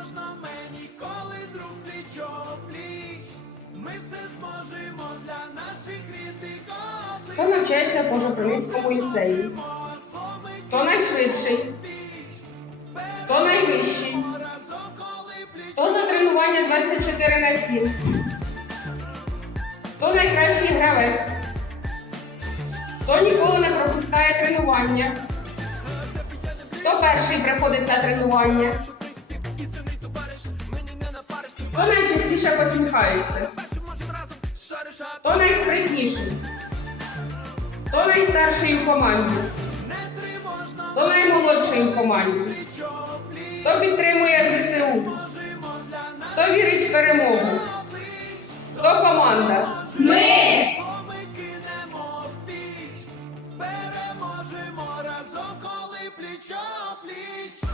тривожно мені, коли друг пліч пліч. Ми все зможемо для наших рідних облич. Хто навчається в Божокровицькому ліцеї? Хто найшвидший? Хто найвищий? Хто за тренування 24 на 7? Хто найкращий гравець? Хто ніколи не пропускає тренування? Хто перший приходить на тренування? Ще посміхається, хто найспритніший, хто найстарший в команді, хто наймолодший в команді, хто підтримує ЗСУ, хто вірить в перемогу, хто команда. Ми! Переможемо разом, коли пліч о пліч.